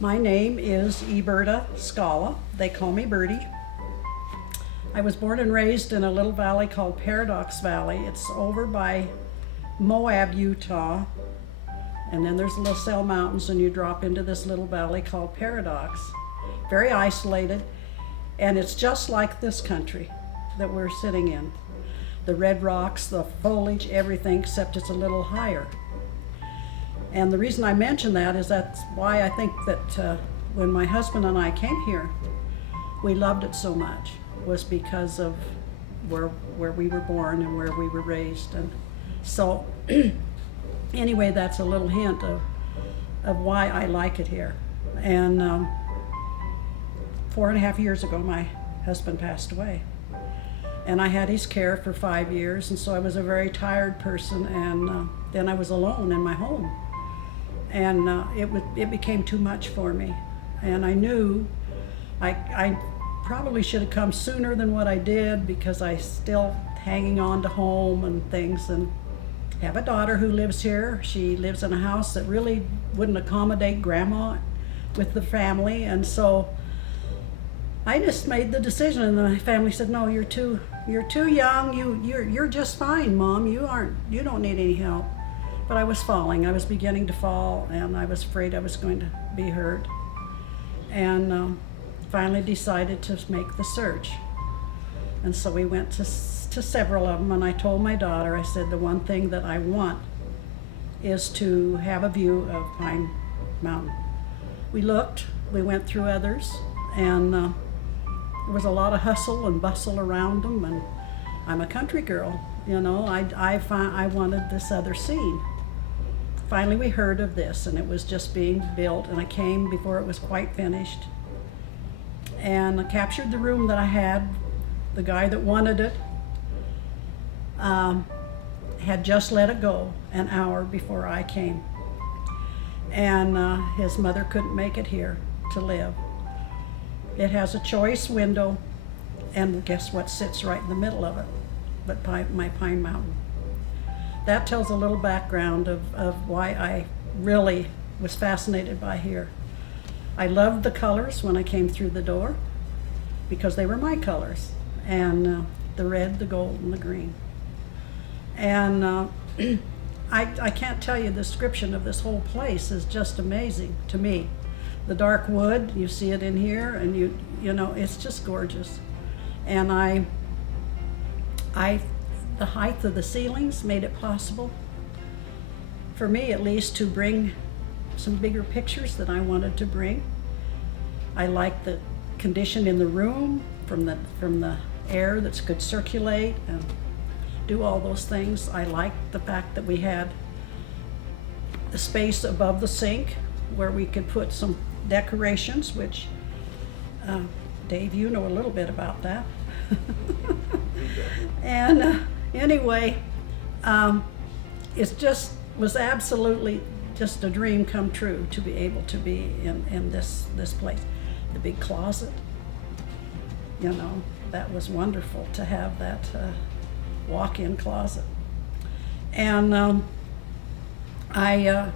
My name is Eberta Scala. They call me Berty. I was born and raised in a little valley called Paradox Valley. It's over by Moab, Utah. And then there's the little Sal Mountains, and you drop into this little valley called Paradox. Very isolated, and it's just like this country that we're sitting in. The red rocks, the foliage, everything, except it's a little higher. And the reason I mention that is that's why I think that when my husband and I came here, we loved it so much, was because of where we were born and where we were raised. And so anyway, that's a little hint of why I like it here. And 4.5 years ago, my husband passed away. And I had his care for 5 years, and so I was a very tired person, and then I was alone in my home. And it became too much for me. And I knew I probably should have come sooner than what I did, because I still hanging on to home and things, and have a daughter who lives here. She lives in a house that really wouldn't accommodate grandma with the family, and so I just made the decision, and the family said, "No, you're too young. You're just fine, Mom. You don't need any help." But I was falling. I was beginning to fall, and I was afraid I was going to be hurt, and finally decided to make the search. And so we went to several of them, and I told my daughter, I said, the one thing that I want is to have a view of Pine Mountain. We looked, we went through others, and there was a lot of hustle and bustle around them, and I'm a country girl, you know. I wanted this other scene. Finally we heard of this, and it was just being built, and I came before it was quite finished, and I captured the room that I had. The guy that wanted it had just let it go an hour before I came, and his mother couldn't make it here to live. It has a choice window, and guess what sits right in the middle of it but my Pine Mountain. That tells a little background of why I really was fascinated by here. I loved the colors when I came through the door, because they were my colors, and the red, the gold, and the green. And I can't tell you, the description of this whole place is just amazing to me. The dark wood, you see it in here, and you know, it's just gorgeous. And the height of the ceilings made it possible, for me at least, to bring some bigger pictures that I wanted to bring. I like the condition in the room, from the air that could circulate and do all those things. I liked the fact that we had the space above the sink where we could put some decorations, which Dave, you know a little bit about that. And anyway, it just was absolutely just a dream come true to be able to be in this place. The big closet, you know, that was wonderful to have that walk-in closet. And I've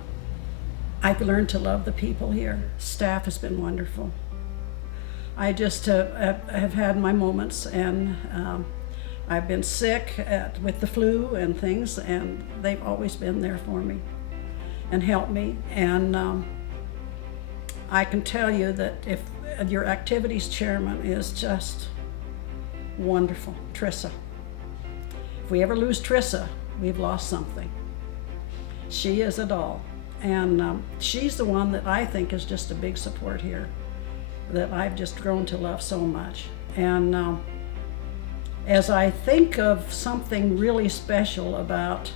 learned to love the people here. Staff has been wonderful. I just have had my moments, and I've been sick with the flu and things, and they've always been there for me and helped me. And I can tell you that if your activities chairman is just wonderful, Trissa. If we ever lose Trissa, we've lost something. She is a doll, and she's the one that I think is just a big support here, that I've just grown to love so much. And as I think of something really special about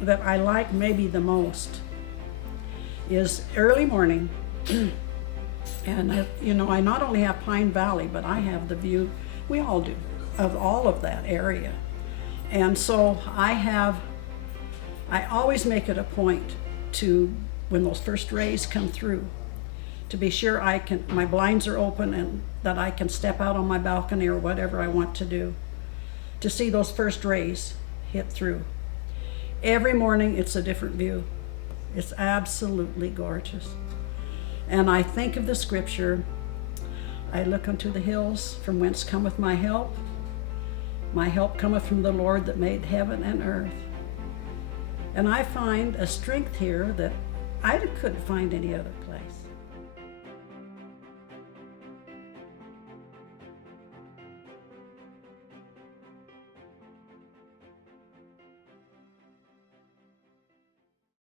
that I like maybe the most, is early morning. And you know, I not only have Pine Valley, but I have the view, we all do, of all of that area. And so I always make it a point to, when those first rays come through, to be sure my blinds are open and that I can step out on my balcony or whatever I want to do, to see those first rays hit through. Every morning it's a different view. It's absolutely gorgeous. And I think of the scripture, I look unto the hills from whence cometh my help. My help cometh from the Lord that made heaven and earth. And I find a strength here that I couldn't find any other place.